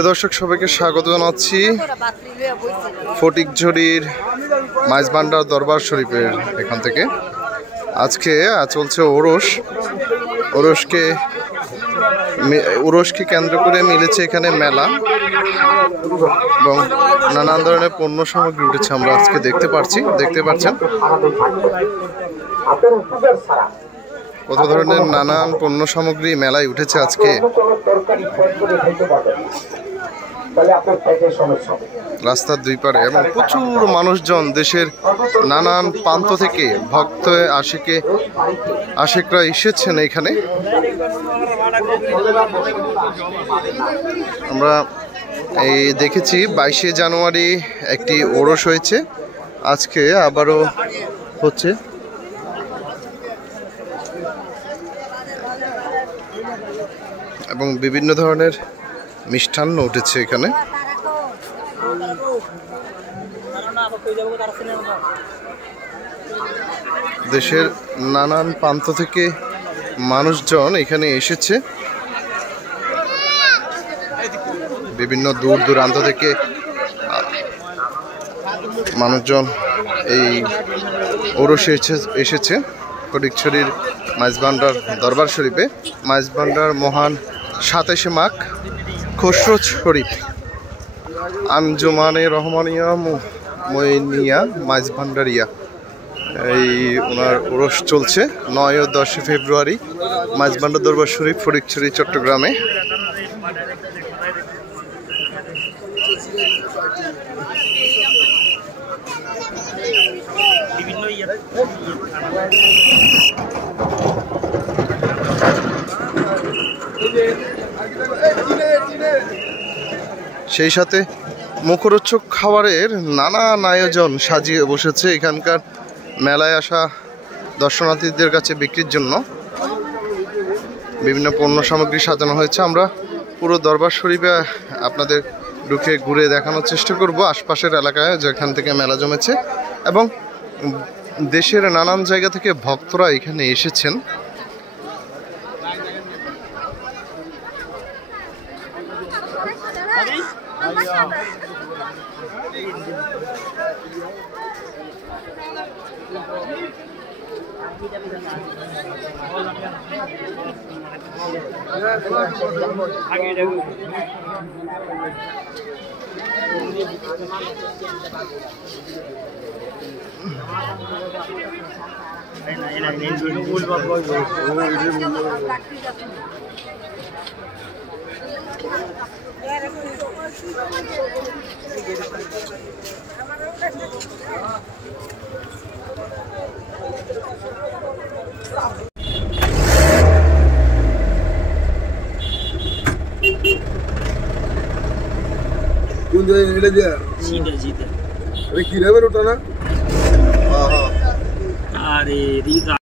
প্রিয় দর্শক, সবাইকে স্বাগত জানাচ্ছি ফটিকঝুড়ির মাইজভান্ডার দরবার শরীফের এখান থেকে। আজকে চলছে ওরসকে কেন্দ্র করে মিলেছে এখানে মেলা এবং নানান ধরনের পণ্য সামগ্রী উঠেছে। আমরা আজকে দেখতে পাচ্ছেন কত ধরনের নানান পণ্য সামগ্রী মেলায় উঠেছে আজকে। রাস্তার দুই পারে এবং প্রচুর মানুষজন, দেশের নানান প্রান্ত থেকে ভক্ত আশিকরা এসেছেন এখানে। আমরা দেখেছি 22শে জানুয়ারি একটি ওরস হয়েছে, আজকে আবারও হচ্ছে। এবং বিভিন্ন ধরনের মিষ্টান্ন উঠেছে এখানে। দেশের নানান প্রান্ত থেকে মানুষজন এখানে এসেছে, বিভিন্ন দূর দূরান্ত থেকে মানুষজন এই ওরসে এসেছে ফটিকছড়ির মাইজভান্ডার দরবার শরীফে। মাইজভান্ডার মহান 27শে মাঘ খসরু শরীফ আঞ্জুমানে রহমানিয়া মইনিয়া মাইজভান্ডারিয়া, এই ওনার ওরস চলছে 9 ও 10 ফেব্রুয়ারি মাইজভান্ডার দরবার শরীফ ফটিকছড়ি চট্টগ্রামে। সেই সাথে মুখরোচক খাবারের নানান আয়োজন সাজিয়ে বসেছে এখানকার মেলায় আসা দর্শনার্থীদের কাছে বিক্রির জন্য। বিভিন্ন পণ্য সামগ্রী সাজানো হয়েছে। আমরা পুরো দরবার শরীফে আপনাদের ঢুকে ঘুরে দেখানোর চেষ্টা করব আশপাশের এলাকায় যেখান থেকে মেলা জমেছে, এবং দেশের নানান জায়গা থেকে ভক্তরা এখানে এসেছেন। কোন জায়গায় এটা দিয়া জিতে আরে কি রে বেটা না আরে